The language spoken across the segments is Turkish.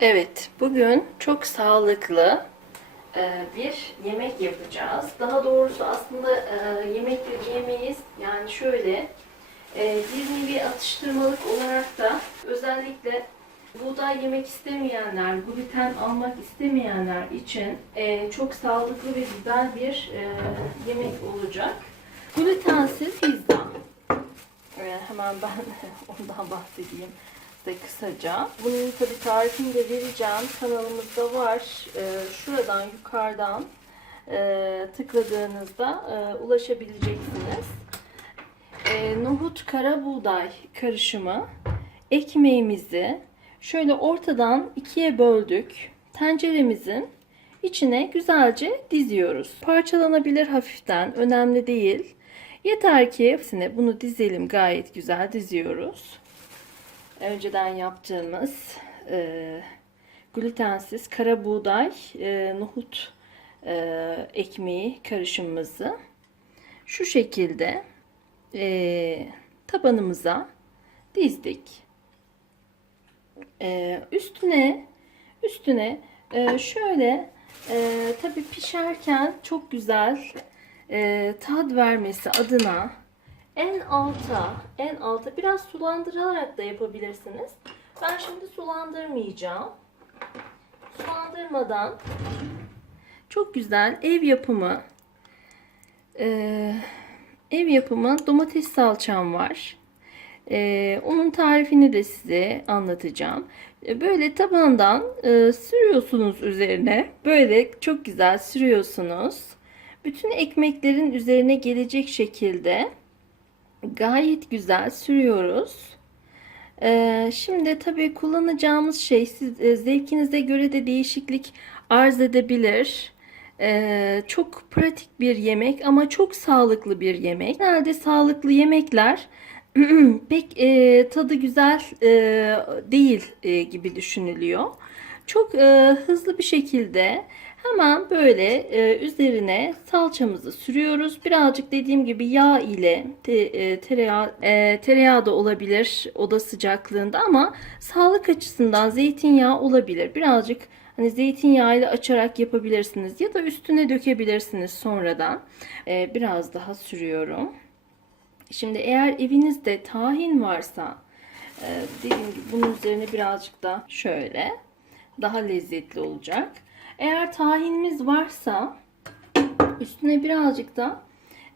Evet, bugün çok sağlıklı e, bir yemek yapacağız. Daha doğrusu aslında e, yemek de diyemeyiz. Yani şöyle, e, bir nevi atıştırmalık olarak da özellikle buğday yemek istemeyenler, gluten almak istemeyenler için e, çok sağlıklı ve güzel bir e, yemek olacak. Glutensiz pizza. E, hemen ben ondan bahsedeyim size kısaca. Bunun tabi tarifini de vereceğim. Kanalımızda var. Ee, şuradan yukarıdan e, tıkladığınızda e, ulaşabileceksiniz. E, nohut kara buğday karışımı ekmeğimizi şöyle ortadan ikiye böldük. Tenceremizin içine güzelce diziyoruz. Parçalanabilir hafiften. Önemli değil. Yeter ki hepsine bunu dizelim. Gayet güzel diziyoruz önceden yaptığımız e, glutensiz kara buğday e, nohut e, ekmeği karışımımızı şu şekilde e, tabanımıza dizdik. E, üstüne üstüne e, şöyle e, tabi pişerken çok güzel e, tad vermesi adına en alta, en alta biraz sulandırarak da yapabilirsiniz. Ben şimdi sulandırmayacağım. Sulandırmadan çok güzel ev yapımı e, ev yapımı domates salçam var. E, onun tarifini de size anlatacağım. E, böyle tabandan sürüyorsunuz üzerine. Böyle çok güzel sürüyorsunuz. Bütün ekmeklerin üzerine gelecek şekilde gayet güzel sürüyoruz. Ee, şimdi tabii kullanacağımız şey siz e, zevkinize göre de değişiklik arz edebilir. Ee, çok pratik bir yemek ama çok sağlıklı bir yemek. Genelde sağlıklı yemekler pek e, tadı güzel e, değil e, gibi düşünülüyor. Çok e, hızlı bir şekilde Hemen böyle e, üzerine salçamızı sürüyoruz. Birazcık dediğim gibi yağ ile te, e, tereyağı, e, tereyağı da olabilir oda sıcaklığında ama sağlık açısından zeytinyağı olabilir. Birazcık hani zeytinyağı ile açarak yapabilirsiniz ya da üstüne dökebilirsiniz sonradan. E, biraz daha sürüyorum. Şimdi eğer evinizde tahin varsa e, dediğim gibi bunun üzerine birazcık da şöyle daha lezzetli olacak. Eğer tahinimiz varsa üstüne birazcık da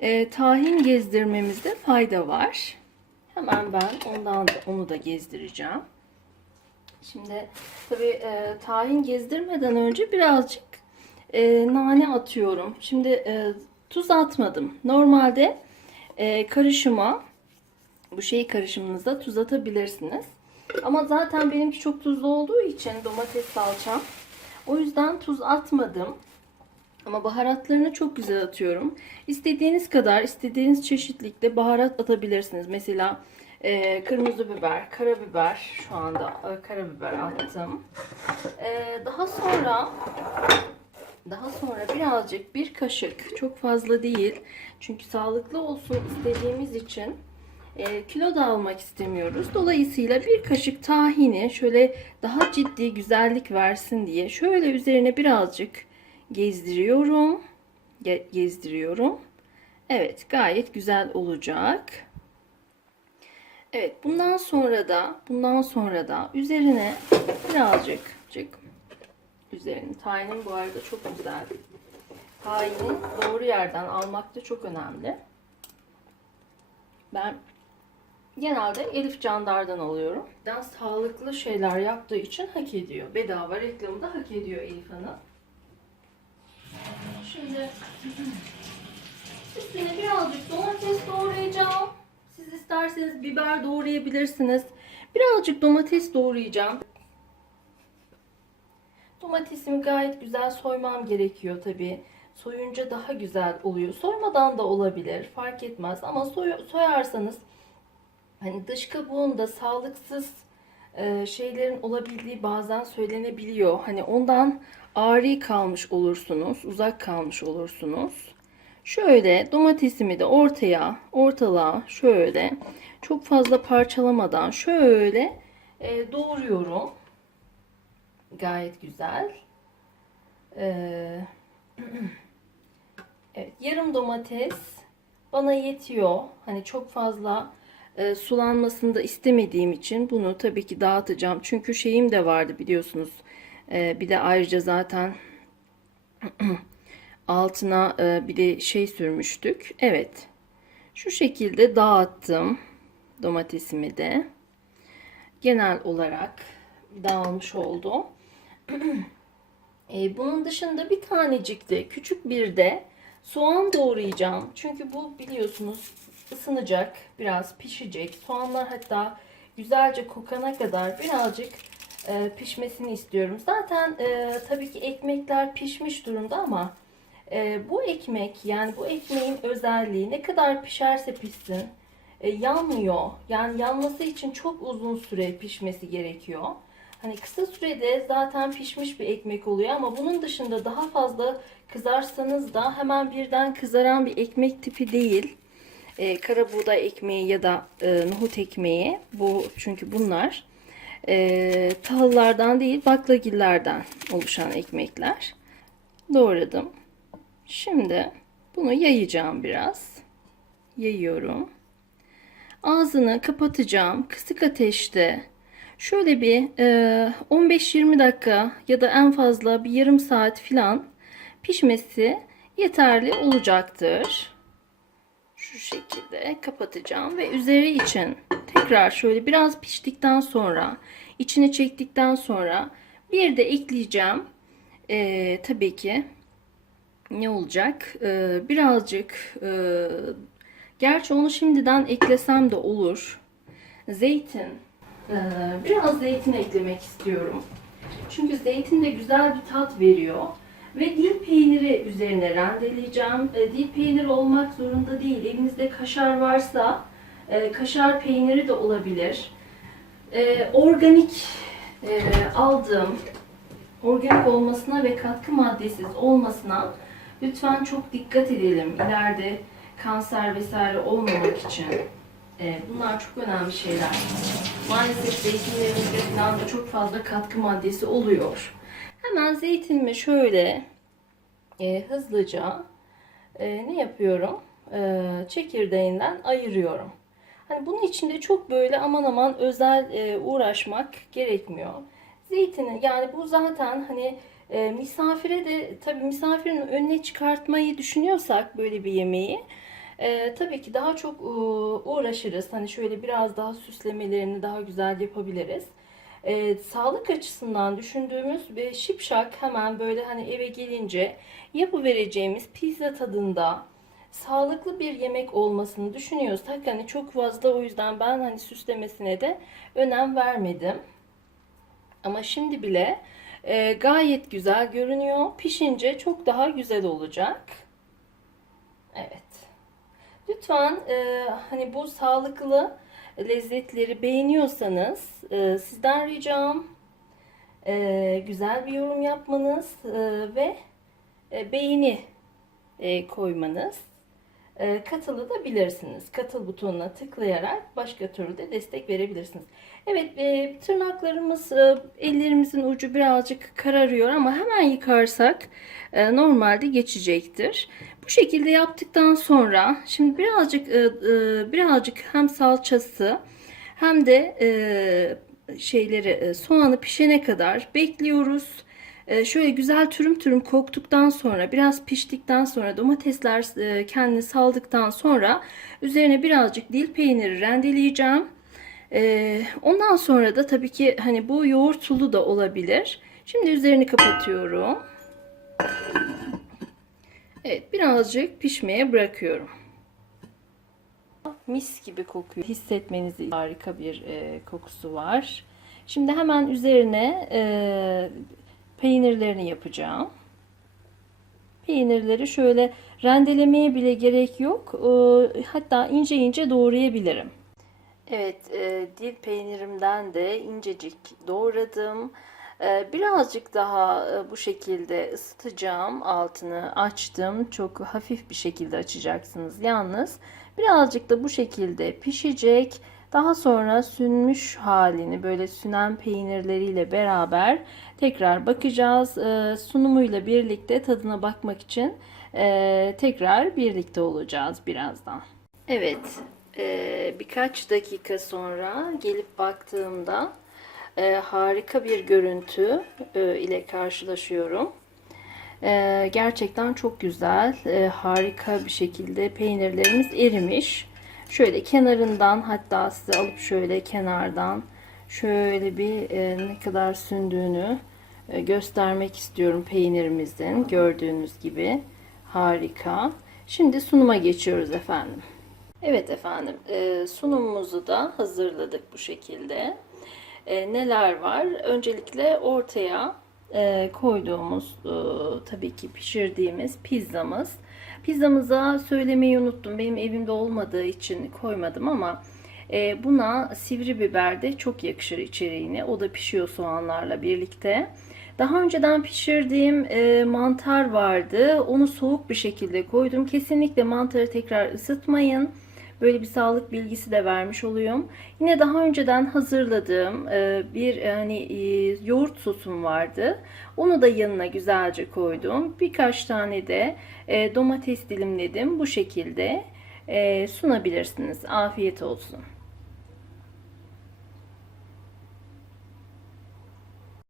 e, tahin gezdirmemizde fayda var. Hemen ben ondan da onu da gezdireceğim. Şimdi tabi e, tahin gezdirmeden önce birazcık e, nane atıyorum. Şimdi e, tuz atmadım. Normalde e, karışıma bu şeyi karışımınızda tuz atabilirsiniz. Ama zaten benimki çok tuzlu olduğu için domates salçam o yüzden tuz atmadım. Ama baharatlarını çok güzel atıyorum. İstediğiniz kadar, istediğiniz çeşitlikte baharat atabilirsiniz. Mesela e, kırmızı biber, karabiber. Şu anda e, karabiber attım. E, daha sonra daha sonra birazcık bir kaşık, çok fazla değil. Çünkü sağlıklı olsun istediğimiz için e, kilo da almak istemiyoruz. Dolayısıyla bir kaşık tahini şöyle daha ciddi güzellik versin diye şöyle üzerine birazcık gezdiriyorum. Ge gezdiriyorum. Evet gayet güzel olacak. Evet bundan sonra da bundan sonra da üzerine birazcık üzerine tahinim bu arada çok güzel. Tahini doğru yerden almak da çok önemli. Ben Genelde Elif Candar'dan alıyorum. Ben sağlıklı şeyler yaptığı için hak ediyor. Bedava reklamı da hak ediyor Elif Hanım. Şimdi üstüne birazcık domates doğrayacağım. Siz isterseniz biber doğrayabilirsiniz. Birazcık domates doğrayacağım. Domatesimi gayet güzel soymam gerekiyor tabi. Soyunca daha güzel oluyor. Soymadan da olabilir. Fark etmez. Ama soy soyarsanız hani dış kabuğunda sağlıksız e, şeylerin olabildiği bazen söylenebiliyor. Hani ondan ari kalmış olursunuz, uzak kalmış olursunuz. Şöyle domatesimi de ortaya, ortalığa şöyle çok fazla parçalamadan şöyle e, doğruyorum. Gayet güzel. Ee, evet, yarım domates bana yetiyor. Hani çok fazla e, sulanmasını da istemediğim için bunu tabii ki dağıtacağım. Çünkü şeyim de vardı biliyorsunuz. Ee, bir de ayrıca zaten altına e, bir de şey sürmüştük. Evet. Şu şekilde dağıttım domatesimi de. Genel olarak dağılmış oldu. E, bunun dışında bir tanecik de küçük bir de soğan doğrayacağım. Çünkü bu biliyorsunuz ısınacak, biraz pişecek. Soğanlar hatta güzelce kokana kadar birazcık e, pişmesini istiyorum. Zaten e, tabii ki ekmekler pişmiş durumda ama e, bu ekmek yani bu ekmeğin özelliği ne kadar pişerse pişsin e, yanmıyor. Yani yanması için çok uzun süre pişmesi gerekiyor. Hani kısa sürede zaten pişmiş bir ekmek oluyor ama bunun dışında daha fazla kızarsanız da hemen birden kızaran bir ekmek tipi değil. E, kara buğday ekmeği ya da e, nohut ekmeği bu çünkü bunlar e, tahıllardan değil baklagillerden oluşan ekmekler. Doğradım. Şimdi bunu yayacağım biraz. Yayıyorum. Ağzını kapatacağım. Kısık ateşte şöyle bir e, 15-20 dakika ya da en fazla bir yarım saat filan pişmesi yeterli olacaktır. Şu şekilde kapatacağım ve üzeri için tekrar şöyle biraz piştikten sonra içine çektikten sonra bir de ekleyeceğim. E, tabii ki ne olacak? E, birazcık e, gerçi onu şimdiden eklesem de olur. Zeytin. E, biraz zeytin eklemek istiyorum. Çünkü zeytin de güzel bir tat veriyor. Ve dil peyniri üzerine rendeleyeceğim. E, dil peyniri olmak zorunda değil. Evinizde kaşar varsa e, kaşar peyniri de olabilir. E, organik aldığım organik olmasına ve katkı maddesiz olmasına lütfen çok dikkat edelim. İleride kanser vesaire olmamak için. Bunlar çok önemli şeyler. Maalesef zeytinlerimizde falan da çok fazla katkı maddesi oluyor. Hemen zeytinimi şöyle e, hızlıca e, ne yapıyorum? E, çekirdeğinden ayırıyorum. Hani bunun içinde çok böyle aman aman özel e, uğraşmak gerekmiyor. Zeytini yani bu zaten hani e, misafire de tabii misafirin önüne çıkartmayı düşünüyorsak böyle bir yemeği e, tabii ki daha çok e, uğraşırız. Hani şöyle biraz daha süslemelerini daha güzel yapabiliriz. E, sağlık açısından düşündüğümüz ve şipşak hemen böyle hani eve gelince yapıvereceğimiz pizza tadında sağlıklı bir yemek olmasını düşünüyorsak hani çok fazla o yüzden ben hani süslemesine de önem vermedim. Ama şimdi bile e, gayet güzel görünüyor. Pişince çok daha güzel olacak. Evet. Lütfen e, hani bu sağlıklı lezzetleri beğeniyorsanız e, sizden ricam e, güzel bir yorum yapmanız e, ve e, beğeni e, koymanız. E, katılabilirsiniz. Katıl butonuna tıklayarak başka türlü de destek verebilirsiniz. Evet e, tırnaklarımız e, ellerimizin ucu birazcık kararıyor ama hemen yıkarsak e, normalde geçecektir. Bu şekilde yaptıktan sonra şimdi birazcık birazcık hem salçası hem de e, şeyleri soğanı pişene kadar bekliyoruz. E, şöyle güzel türüm türüm koktuktan sonra biraz piştikten sonra domatesler e, kendini saldıktan sonra üzerine birazcık dil peyniri rendeleyeceğim. E, ondan sonra da tabii ki hani bu yoğurtlu da olabilir. Şimdi üzerini kapatıyorum. Evet birazcık pişmeye bırakıyorum. Mis gibi kokuyor. Hissetmenizi harika bir e, kokusu var. Şimdi hemen üzerine e, peynirlerini yapacağım. Peynirleri şöyle rendelemeye bile gerek yok. E, hatta ince ince doğrayabilirim. Evet, e, dil peynirimden de incecik doğradım. E, birazcık daha e, bu şekilde ısıtacağım. Altını açtım. Çok hafif bir şekilde açacaksınız yalnız. Birazcık da bu şekilde pişecek. Daha sonra sünmüş halini böyle sünen peynirleriyle beraber tekrar bakacağız. Ee, sunumuyla birlikte tadına bakmak için e, tekrar birlikte olacağız birazdan. Evet, e, birkaç dakika sonra gelip baktığımda e, harika bir görüntü ile karşılaşıyorum. Gerçekten çok güzel, harika bir şekilde peynirlerimiz erimiş. Şöyle kenarından hatta size alıp şöyle kenardan şöyle bir e, ne kadar sündüğünü e, göstermek istiyorum peynirimizin. Gördüğünüz gibi harika. Şimdi sunuma geçiyoruz efendim. Evet efendim e, sunumumuzu da hazırladık bu şekilde. E, neler var? Öncelikle ortaya e, koyduğumuz e, tabii ki pişirdiğimiz pizzamız. Pizzamıza söylemeyi unuttum. Benim evimde olmadığı için koymadım ama e, buna sivri biber de çok yakışır içeriğine. O da pişiyor soğanlarla birlikte. Daha önceden pişirdiğim e, mantar vardı. Onu soğuk bir şekilde koydum. Kesinlikle mantarı tekrar ısıtmayın. Böyle bir sağlık bilgisi de vermiş oluyorum. Yine daha önceden hazırladığım e, bir hani e, yoğurt sosum vardı. Onu da yanına güzelce koydum. Birkaç tane de e, domates dilimledim. Bu şekilde e, sunabilirsiniz. Afiyet olsun.